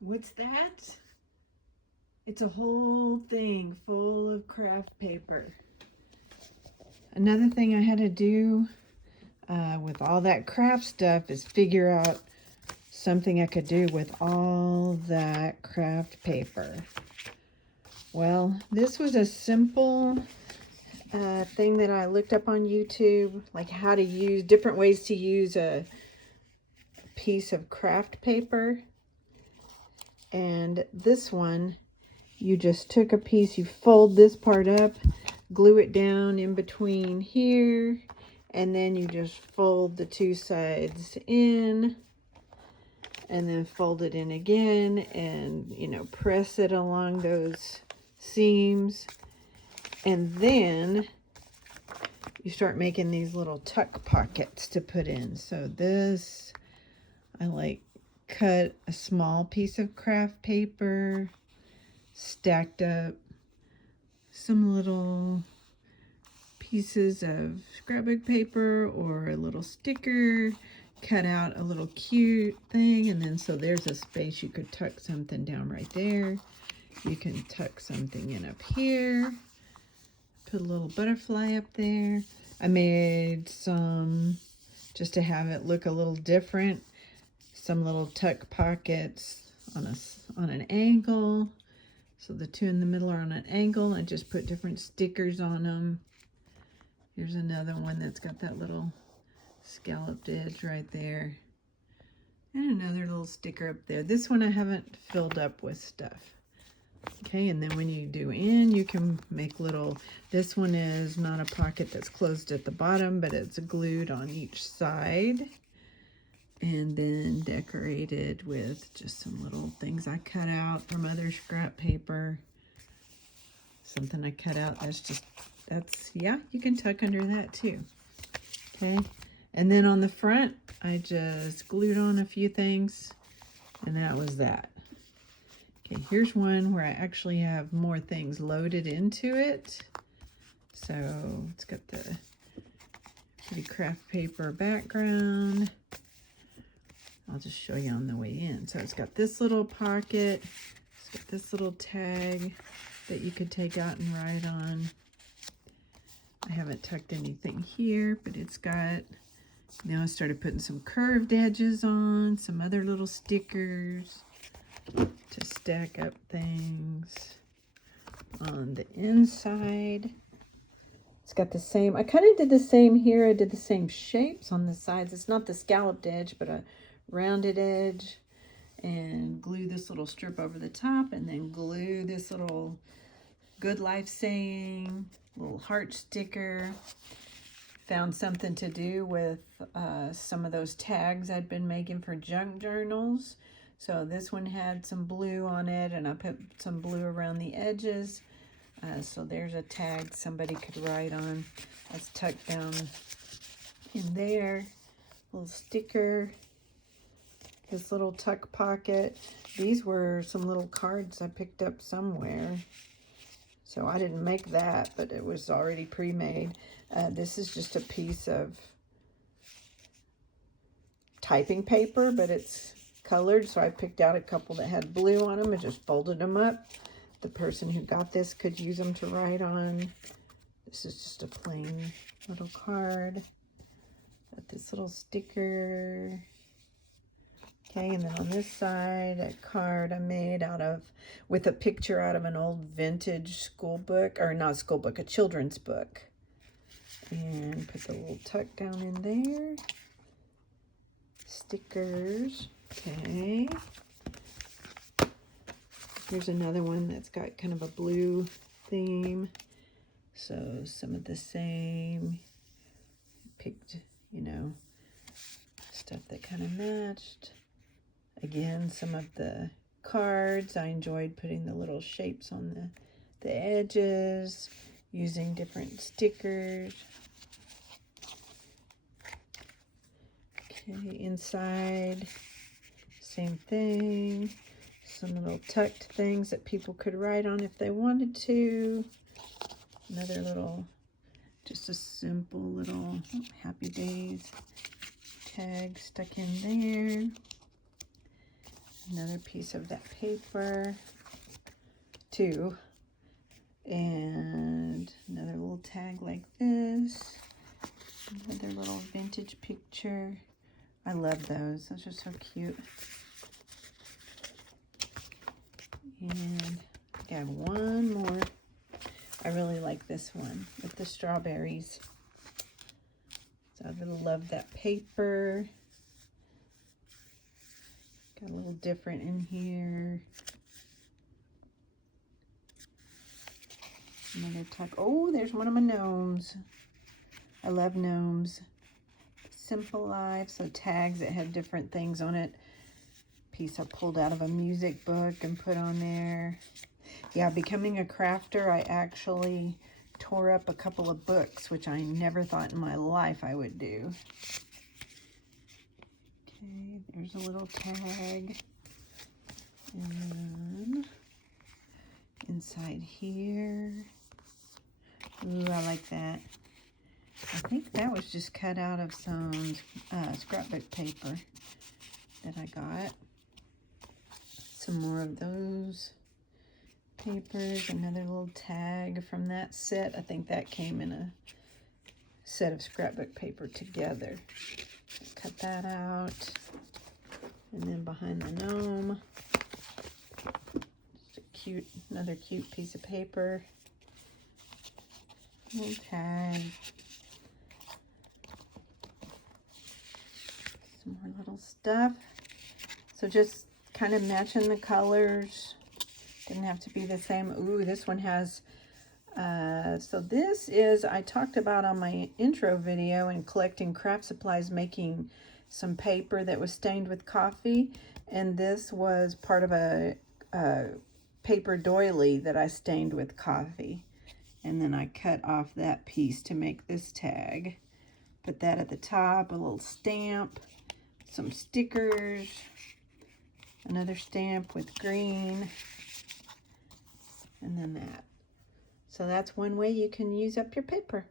What's that? It's a whole thing full of craft paper. Another thing I had to do with all that craft stuff is figure out something I could do with all that craft paper. Well, this was a simple thing that I looked up on YouTube, like how to use different ways to use a piece of craft paper. And this one, you just took a piece, you fold this part up, glue it down in between here, and then you just fold the two sides in, and then fold it in again, and press it along those seams, and then you start making these little tuck pockets to put in. So this, I cut a small piece of craft paper, stacked up some little pieces of scrapbook paper or a little sticker, cut out a little cute thing, and then so there's a space you could tuck something down right there. You can tuck something in up here, put a little butterfly up there. I made some, just to have it look a little different, some little tuck pockets on an angle. So the two in the middle are on an angle. I just put different stickers on them. Here's another one that's got that little scalloped edge right there. And another little sticker up there. This one I haven't filled up with stuff. Okay, and then when you do in, you can make little, this one is not a pocket that's closed at the bottom, but it's glued on each side. And then decorated with just some little things I cut out from other scrap paper. Something I cut out, yeah, you can tuck under that too. Okay, and then on the front, I just glued on a few things, and that was that. Okay, here's one where I actually have more things loaded into it. So it's got the pretty craft paper background. I'll just show you on the way in. So it's got this little pocket. It's got this little tag that you could take out and write on. I haven't tucked anything here, but it's got, now I started putting some curved edges on, some other little stickers to stack up things. On the inside, it's got the same, I kind of did the same here. I did the same shapes on the sides. It's not the scalloped edge, but a rounded edge, and glue this little strip over the top, and then glue this little good life saying, little heart sticker. Found something to do with some of those tags I'd been making for junk journals. So this one had some blue on it, and I put some blue around the edges. So there's a tag somebody could write on. That's tucked down in there. Little sticker. This little tuck pocket. These were some little cards I picked up somewhere. So I didn't make that, but it was already pre-made. This is just a piece of typing paper, but it's colored. So I picked out a couple that had blue on them and just folded them up. The person who got this could use them to write on. This is just a plain little card. Got this little sticker. Okay, and then on this side, a card I made with a picture out of an old vintage school book, or not school book, a children's book. And put the little tuck down in there. Stickers, okay. Here's another one that's got kind of a blue theme. So some of the same, picked, stuff that kind of matched. Again, some of the cards, I enjoyed putting the little shapes on the edges, using different stickers. Okay, inside, same thing. Some little tucked things that people could write on if they wanted to. Another little, just a simple little Happy Days tag stuck in there. Another piece of that paper, too. And another little tag like this. Another little vintage picture. I love those. Those are so cute. And I have one more. I really like this one with the strawberries. So I really love that paper. Got a little different in here. Another tag. Oh, there's one of my gnomes. I love gnomes. Simple Life. So tags that have different things on it. Piece I pulled out of a music book and put on there. Yeah, becoming a crafter, I actually tore up a couple of books, which I never thought in my life I would do. Okay, there's a little tag. And then inside here. Ooh, I like that. I think that was just cut out of some scrapbook paper that I got. Some more of those papers. Another little tag from that set. I think that came in a set of scrapbook paper together. Cut that out. And then behind the gnome, just a cute, another cute piece of paper. Little tag. Some more little stuff. So just kind of matching the colors. Didn't have to be the same. Ooh, this one has, so this is, I talked about on my intro video in collecting craft supplies, making some paper that was stained with coffee. And this was part of a paper doily that I stained with coffee. And then I cut off that piece to make this tag. Put that at the top, a little stamp, some stickers, another stamp with green, and then that. So that's one way you can use up your paper.